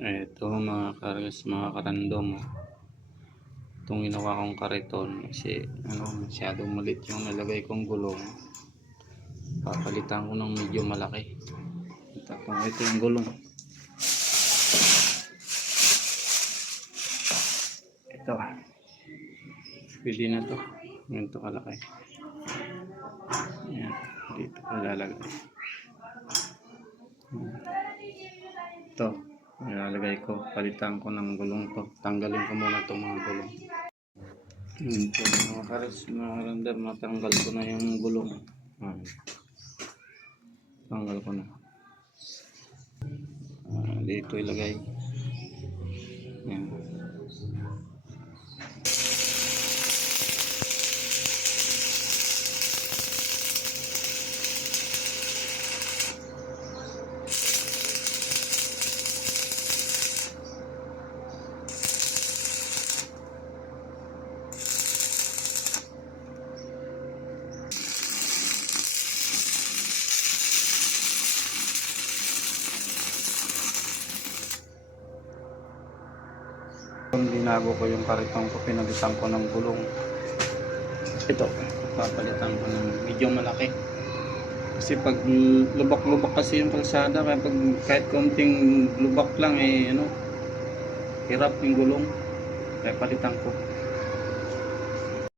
Ito mga karas, mga karandom, itong ginawa kong kariton kasi masyadong malit yung nalagay kong gulong. Papalitan ko ng medyo malaki. Ito yung gulong, ito pwede na to, ganito kalaki. Ayan, dito ko lalagay ito, ilalagay ko, palitan ko ng gulong to. Tanggalin ko muna itong mga gulong. Ito mga karas, mga random, natanggal ko na yung gulong. Tanggal ko na. Dito ilagay. Ayan. Binago ko yung kariton ko, pinalitan ko ng gulong. Ito, papalitan ko ng medyo malaki. Kasi pag lubak-lubak kasi yung kalsada, kaya pag kahit konting lubak lang hirap yung gulong. Kaya palitan ko.